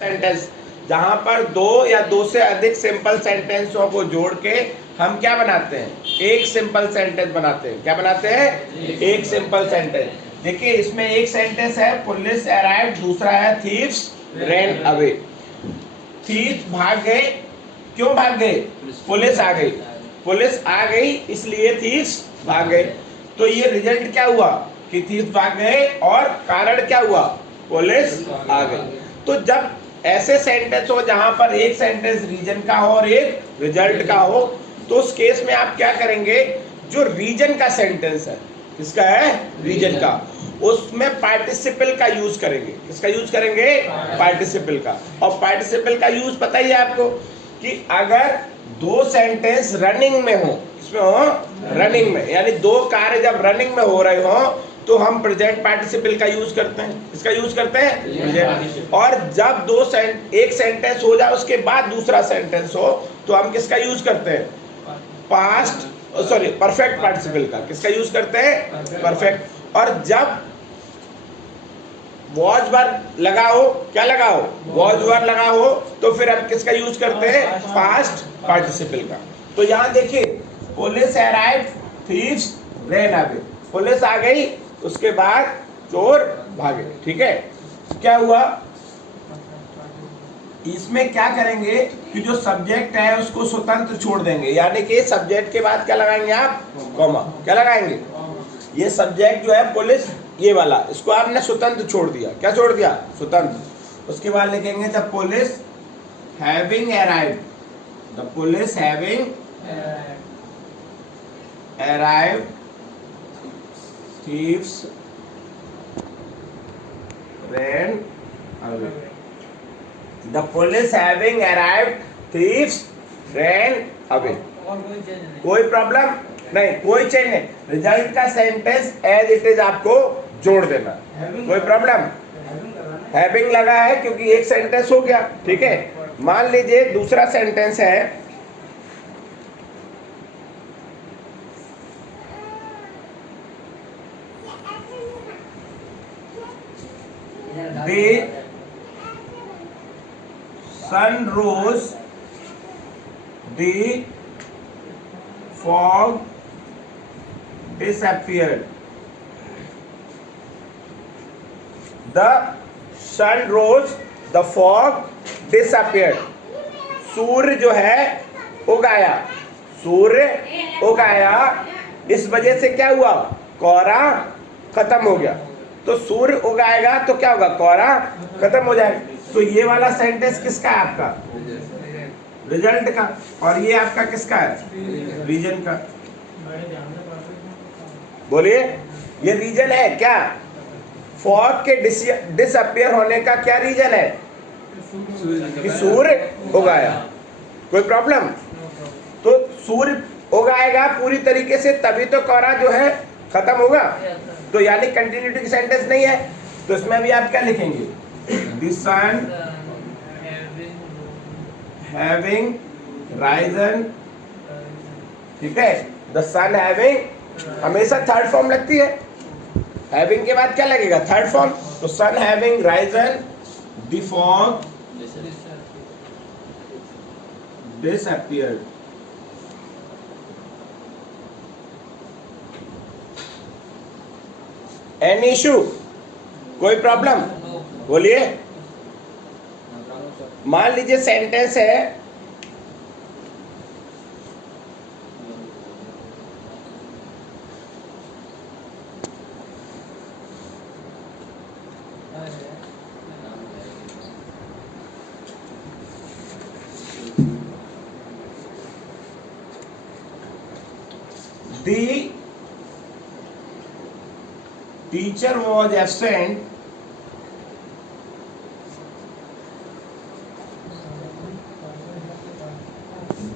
Sentence जहां पर दो या दो से अधिक सिंपल सेंटेंसों को जोड़ के हम क्या बनाते हैं, एक सिंपल सेंटेंस बनाते हैं। क्या बनाते हैं? एक सिंपल सेंटेंस। देखिए इसमें एक सेंटेंस है पुलिस अराइव्ड, दूसरा है थीव्स रैन अवे। थीव भाग गए, क्यों भाग गए? पुलिस आ गई, पुलिस आ गई इसलिए थीव्स भाग गए। तो ये रिजल्ट क्या हुआ कि थीव्स भाग गए और कारण क्या हुआ? पुलिस आ गई। तो जब ऐसे सेंटेंस हो जहां पर एक सेंटेंस रीजन का हो और एक रिजल्ट का हो, तो उस केस में आप क्या करेंगे? जो रीजन का सेंटेंस है, किसका है? रीजन का, उसमें पार्टिसिपल का यूज करेंगे। किसका यूज करेंगे? पार्टिसिपल का। और पार्टिसिपल का यूज पता ही है आपको कि अगर दो सेंटेंस रनिंग में हो, किसमें हो? रनिंग में, यानी दो कार्य जब रनिंग में हो रहे हो तो हम प्रेजेंट पार्टिसिपल का यूज करते हैं। इसका यूज करते हैं। और जब एक सेंटेंस हो जाए उसके बाद दूसरा सेंटेंस हो तो हम किसका यूज करते हैं? परफेक्ट पार्टिसिपल का। किसका यूज करते हैं? परफेक्ट। और जब वॉज वर्ब लगा हो, क्या लगा हो? वॉज वर्ब लगा हो, तो फिर हम किसका यूज करते हैं? पास्ट पार्टिसिपल का। तो यहां देखिए police arrived, thieves ran away. Police आ गई, उसके बाद चोर भागे। ठीक है, क्या हुआ? इसमें क्या करेंगे कि जो सब्जेक्ट है उसको स्वतंत्र छोड़ देंगे, यानी कि सब्जेक्ट के बाद क्या लगाएंगे आप? कॉमा। क्या लगाएंगे? ये सब्जेक्ट जो है पुलिस, ये वाला, इसको आपने स्वतंत्र छोड़ दिया। क्या छोड़ दिया? स्वतंत्र। उसके बाद लिखेंगे the police having arrived, the police having arrived, thieves ran away. The police having arrived, thieves ran away. कोई प्रॉब्लम नहीं, कोई चेंज नहीं। रिजल्ट का सेंटेंस एज इट इज आपको जोड़ देना, कोई प्रॉब्लम? हैविंग लगा है क्योंकि एक सेंटेंस हो गया। ठीक है, मान लीजिए दूसरा सेंटेंस है The sun rose, the fog disappeared. The sun rose, the fog disappeared. सूर्य जो है उगाया, सूर्य उगाया, इस वजह से क्या हुआ? कोहरा खत्म हो गया। तो सूर्य उगाएगा तो क्या होगा? कोहरा खत्म हो जाएगा। तो ये वाला सेंटेंस किसका है? आपका रिजल्ट का। और ये आपका किसका है? रीजन का। बोलिए, ये रीजन है क्या? फॉग के डिसअपियर होने का क्या रीजन है? कि सूर्य उगाया। कोई प्रॉब्लम? तो सूर्य उगाएगा पूरी तरीके से तभी तो कोहरा जो है खत्म होगा। तो यानी कंटिन्यूटी की सेंटेंस नहीं है, तो इसमें भी आप क्या लिखेंगे? The sun having risen। ठीक है, the sun having हमेशा थर्ड फॉर्म लगती है, having के बाद क्या लगेगा? Third form. तो sun having risen, the fog disappeared। Any issue? कोई प्रॉब्लम? बोलिए। मान लीजिए सेंटेंस है दी teacher was absent,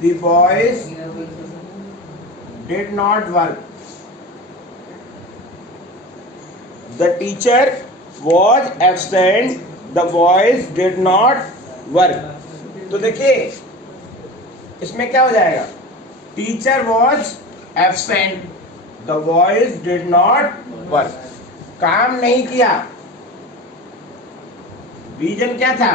the boys did not work। The teacher was absent, the boys did not work। तो देखिए इसमें क्या हो जाएगा? Teacher was absent, the boys did not work। काम नहीं किया, रीजन क्या था?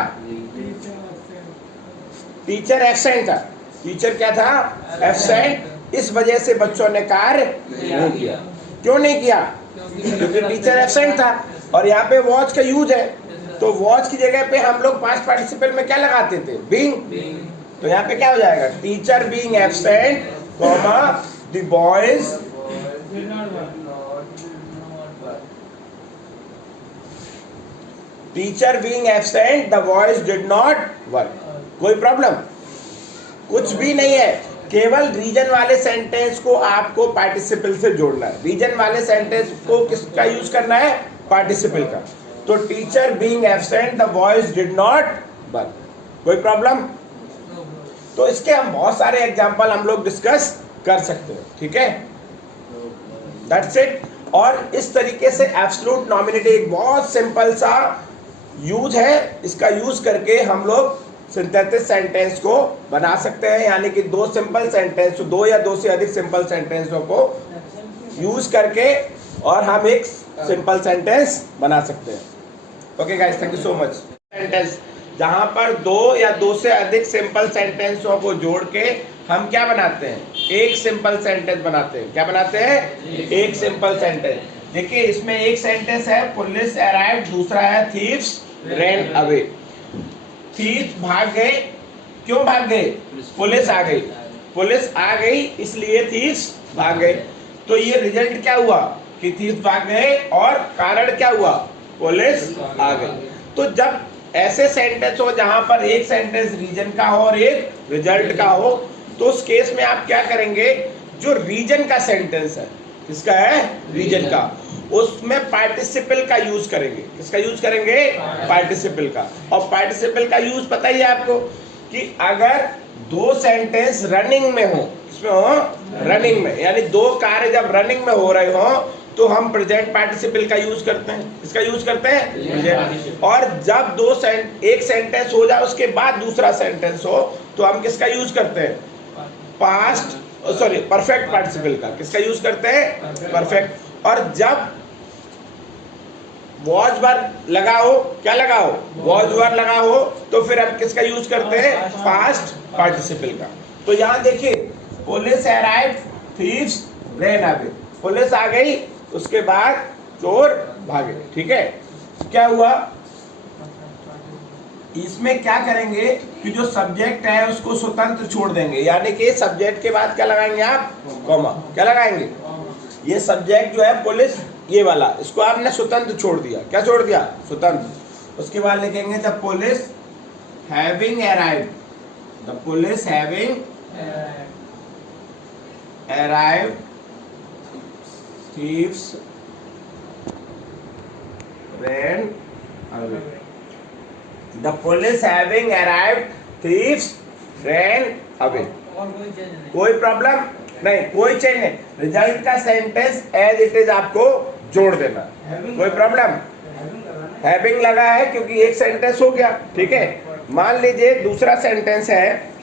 टीचर एब्सेंट था। टीचर क्या था? एब्सेंट। इस वजह से बच्चों ने कार्य नहीं किया। क्यों नहीं किया? क्योंकि टीचर एब्सेंट था। और यहाँ पे वॉच का यूज है, तो वॉच की जगह पे हम लोग पास्ट पार्टिसिपल में क्या लगाते थे? बीइंग। तो यहाँ पे क्या हो जाएगा? Teacher being absent comma the boys teacher being absent the boys did not work. कोई प्रॉब्लम? कुछ भी नहीं है, केवल रीजन वाले सेंटेंस को आपको पार्टिसिपल से जोड़ना है। रीजन वाले सेंटेंस को किसका यूज करना है? पार्टिसिपल का। तो teacher being absent the boys did not work. कोई प्रॉब्लम? तो इसके हम बहुत सारे एग्जांपल हम लोग डिस्कस कर सकते हैं। ठीक है, दैट्स इट। और इस तरीके से एब्सोल्यूट नॉमिनेटिव एक बहुत सिंपल सा यूज है। इसका यूज करके हम लोग सिंथेसिस सेंटेंस को बना सकते हैं, यानी कि दो सिंपल सेंटेंस, दो या दो से अधिक सिंपल सेंटेंसों को यूज करके और हम एक सिंपल सेंटेंस बना सकते हैं। Okay guys, thank you so much. Sentence जहां पर दो या दो से अधिक सिंपल सेंटेंसों को जोड़ के हम क्या बनाते हैं? एक सिंपल सेंटेंस बनाते हैं। क्या बनाते हैं? एक सिंपल सेंटेंस। देखिए इसमें एक सेंटेंस है पुलिस अराइव्ड, दूसरा है थीव्स रैन अवे। थीव्स भाग गए। क्यों भाग गए? पुलिस आ गई। पुलिस आ गई इसलिए थीव्स भाग गए। तो ये रिजल्ट क्या हुआ कि थीव्स भाग गए, और कारण क्या हुआ? पुलिस आ गई। तो जब ऐसे सेंटेंस हो जहां पर एक सेंटेंस रीजन का हो और एक रिजल्ट का हो, तो उस केस में आप क्या करेंगे? जो रीजन का सेंटेंस है, किसका है? रीजन का, उसमें पार्टिसिपल का यूज करेंगे। किसका यूज करेंगे? पार्टिसिपल का। और पार्टिसिपल का यूज पता ही है आपको कि अगर दो सेंटेंस रनिंग में हो, किसमें हो? रनिंग में, यानी दो कार्य जब रनिंग में हो रहे हो तो हम प्रेजेंट पार्टिसिपल का यूज करते हैं। इसका यूज करते हैं। और जब एक सेंटेंस हो जाए उसके बाद दूसरा सेंटेंस हो तो हम किसका यूज करते हैं? पास्ट परफेक्ट पार्टिसिपल का। किसका यूज करते हैं? परफेक्ट। और जब वॉज वर्ब लगा हो, क्या लगा हो? वॉज वर्ब लगा हो, तो फिर हम किसका यूज करते हैं? पास्ट पार्टिसिपल का। तो यहाँ देखिए, police arrived, thieves ran away. Police आ गई, उसके बाद चोर भागे। ठीक है, क्या हुआ? इसमें क्या करेंगे कि जो सब्जेक्ट है उसको स्वतंत्र छोड़ देंगे, यानी कि सब्जेक्ट के बाद क्या लगाएंगे आप? कॉमा। क्या लगाएंगे? ये सब्जेक्ट जो है पुलिस, ये वाला, इसको आपने स्वतंत्र छोड़ दिया। क्या छोड़ दिया? स्वतंत्र। उसके बाद लिखेंगे the police having arrived. The police having arrived, thieves ran away. The police having arrived, thieves ran away. कोई प्रॉब्लम नहीं, कोई चेंज नहीं। रिजल्ट का सेंटेंस एज इट इज आपको जोड़ देना। कोई प्रॉब्लम? हैविंग लगा है क्योंकि एक सेंटेंस हो गया। ठीक है, मान लीजिए दूसरा सेंटेंस है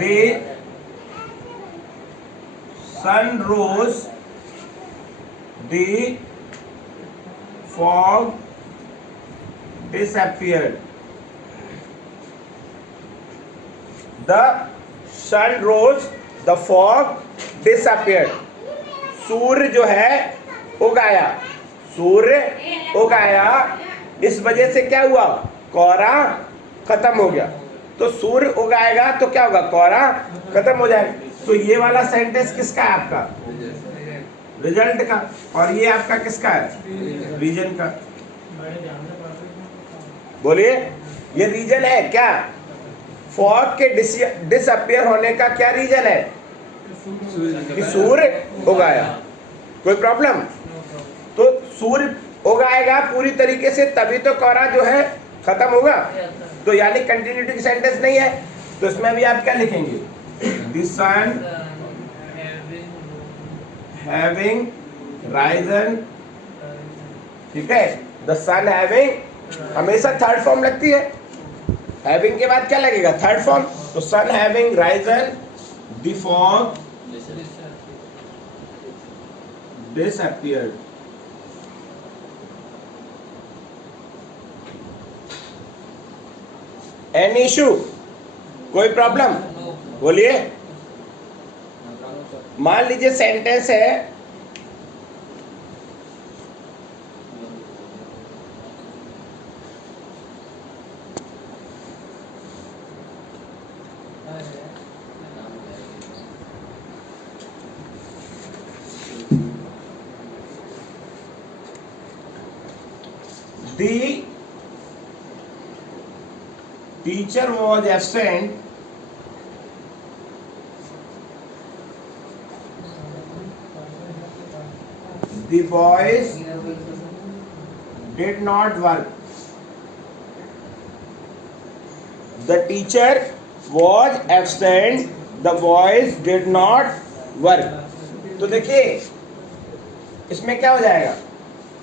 The sun rose, the fog disappeared. The sun rose, the fog disappeared. सूर्य जो है उगाया, सूर्य उगाया, इस वजह से क्या हुआ? कोहरा खत्म हो गया। तो सूर्य उगाएगा तो क्या होगा? कोहरा खत्म हो जाएगा। तो ये वाला सेंटेंस किसका है? आपका रिजल्ट का। और ये आपका किसका है? रीजन का। बोलिए, ये रीजन है क्या? फॉग के डिसअपियर होने का क्या रीजन है? कि सूर्य उगाया। कोई प्रॉब्लम? तो सूर्य उगाएगा पूरी तरीके से, तभी तो कोहरा जो है खत्म होगा। तो यानी कंटिन्यूटी की सेंटेंस नहीं है, तो इसमें भी आप क्या लिखेंगे? The sun having risen. ठीक है, द सन हैविंग हमेशा थर्ड फॉर्म लगती है। हैविंग के बाद क्या लगेगा? Third form. तो sun having risen, the fog disappeared. Any issue? कोई प्रॉब्लम? बोलिए। मान लीजिए सेंटेंस है The teacher was absent the boys did not work. The teacher was absent the boys did not work. तो देखिए इसमें क्या हो जाएगा,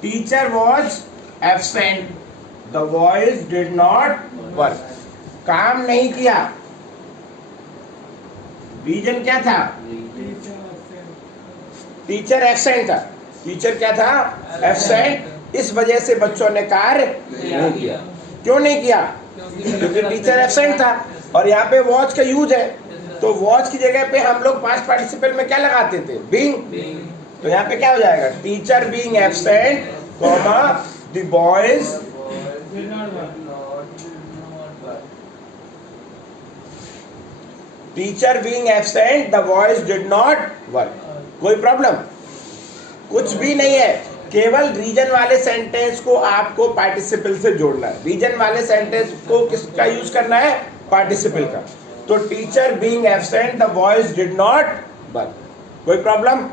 teacher was absent the boys did not work, काम नहीं किया, रीजन क्या था, टीचर एब्सेंट था, टीचर क्या था, एब्सेंट, इस वजह से बच्चों ने कार्य नहीं किया। क्यों नहीं किया, क्योंकि टीचर एब्सेंट था। और यहाँ पे वॉच का यूज है, तो वॉच की जगह पे हम लोग पास्ट पार्टिसिपल में क्या लगाते थे, बीइंग। तो यहाँ पे क्या हो जाएगा, teacher being absent comma the boys teacher being absent the boys did not work. कोई प्रॉब्लम कुछ भी नहीं है, केवल रीजन वाले सेंटेंस को आपको पार्टिसिपल से जोड़ना है। रीजन वाले सेंटेंस को किसका यूज करना है, पार्टिसिपल का। तो teacher being absent the boys did not work. कोई प्रॉब्लम?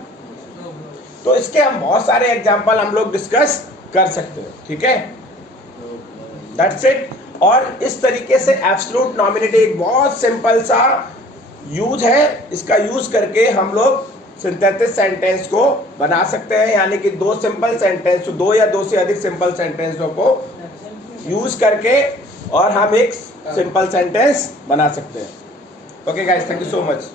तो इसके हम बहुत सारे एग्जांपल हम लोग डिस्कस कर सकते हैं, ठीक है, दैट्स इट। और इस तरीके से एब्सोल्यूट नॉमिनेटिव एक बहुत सिंपल सा यूज है, इसका यूज करके हम लोग सिंथेसिस सेंटेंस को बना सकते हैं, यानी कि दो सिंपल सेंटेंस, दो या दो से अधिक सिंपल सेंटेंसों को यूज करके और हम एक सिंपल सेंटेंस बना सकते हैं। Okay guys, thank you so much.